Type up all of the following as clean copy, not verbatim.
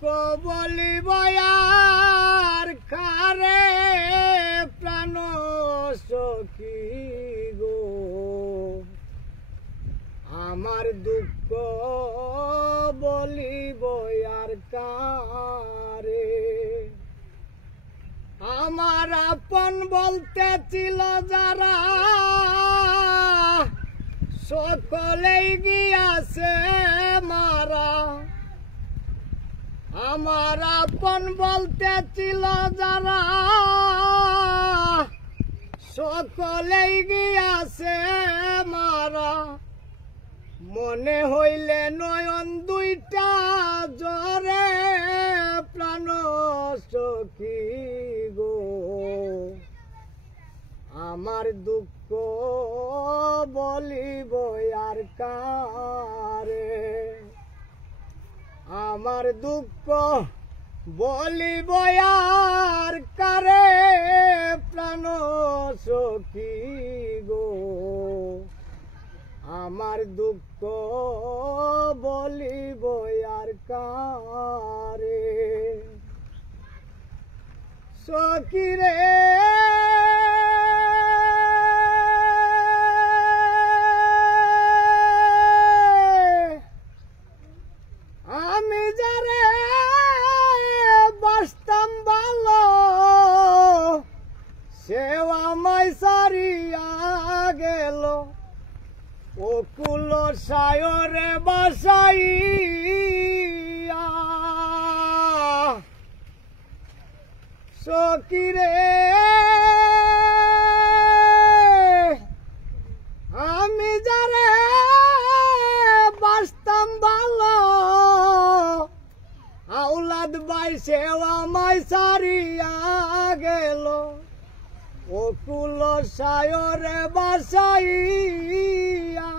দুঃখ বলিব আর কারে প্রাণ সখী গো আমার দুঃখ বলিব আর কারে আমার আপন বলতে ছিল যারা সকলেই গিয়াছে মারা আমার আপন বলতে ছিল যারা সকলেই গিয়াছে মারা মনে হইলে নয়ন দুইটা জরে প্রাণ সখী গো আমার দুঃখ বলিব আর কারে আমার দুঃখ বলিব আর কারে প্রাণ সখী গো আমার দুঃখ বলিব আর কারে সখী রে আমি যারে বাসতাম ভালো সেও আমায় সারিয়া গেল অকুল সায়রে বাসাইয়া সখী রে আমি যারে বাসতাম ভালো আউলাদ বাইসে আমায় সারিয়া গেল অকুল সায়রে বাসাইয়া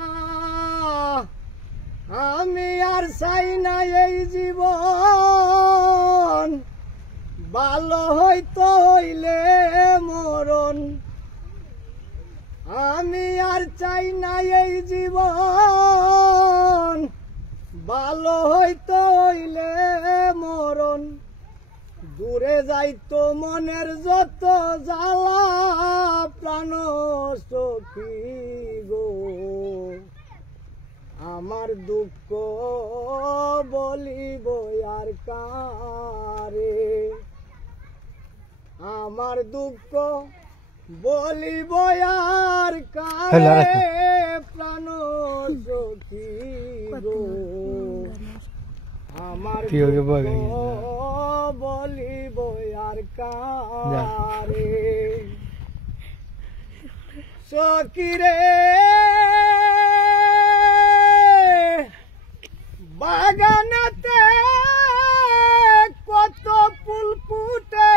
আমি আর চাই না এই জীবন ভালো হইতো হইলে মরণ আমি আর চাই না এই জীবন ভালো হইতো হইলে মরণ দূরে যাইতো মনের যত জ্বালা প্রাণ সখী গো আমার দুঃখ বলিব আর কারে আমার দুঃখ বলিব আর কারে প্রাণ সখী গো আমার বলিব আর কারে সখী রে বাগানেতে কত ফুল ফুটে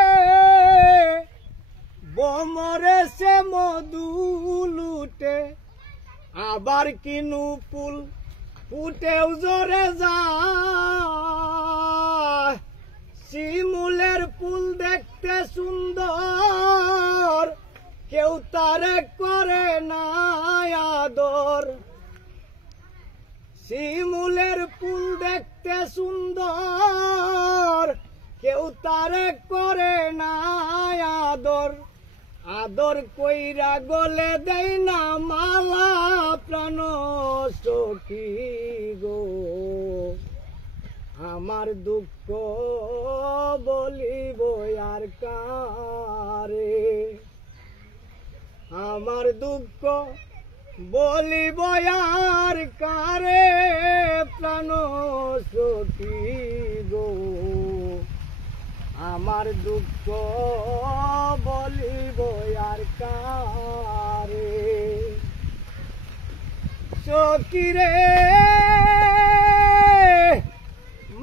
বমরে সে মধু লুটে আবার কিনু ফুল ফুটেও জোরে যায় শিমুলের ফুল দেখতে সুন্দর কেউ তারে করে না আদর শিমুলের ফুল দেখতে সুন্দর কেউ তারে করে না আদর আদর কইরা গলে দেয় না মালা প্রাণ সখী গো আমার দুঃখ বলিব আর কারে আমার দুঃখ বলিব আর কারে প্রাণ সখী গো আমার দুঃখ বলিব আর কারে সখী রে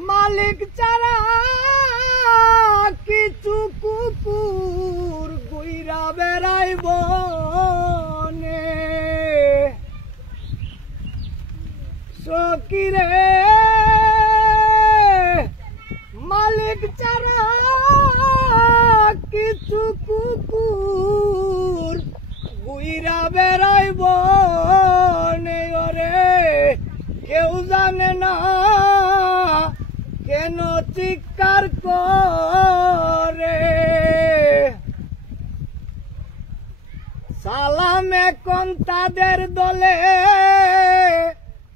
মালিক ছাড়া কিছু কুকুর গুইরা বেড়াইব সখী রে মালিক ছাড়া কিছু কুকুর গুইরা বেড়াইব রে কেউ জানে না কেন চিৎকার করে সালাম এখন তাদের দলে,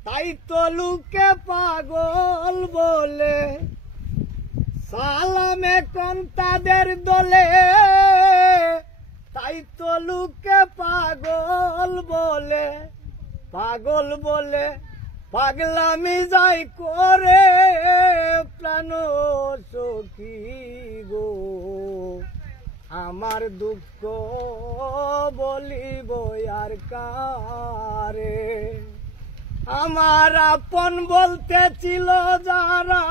তাই তো লোকে পাগল বলে। সালাম এখন তাদের দলে, তাই তো লোকে পাগল বলে। পাগল বলে পাগলামি যাই করে প্রাণ সখী গো, আমার দুঃখ বলিব আর কারে। আমার আপন বলতে ছিল যারা,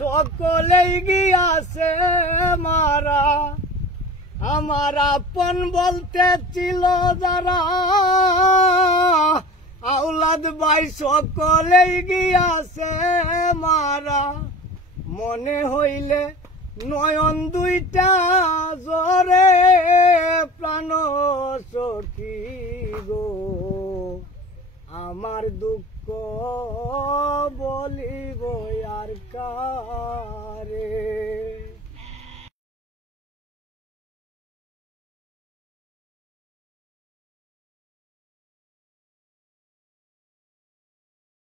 সকলেই গিয়াছে মারা। আমার আপন বলতে ছিল যারা, আওলাদ ভাই সকলেই গিয়াছে মারা। মনে হইলে নয়ন দুইটা জরে প্রাণ সখী গো, আমার দুঃখ বলিব আর কারে।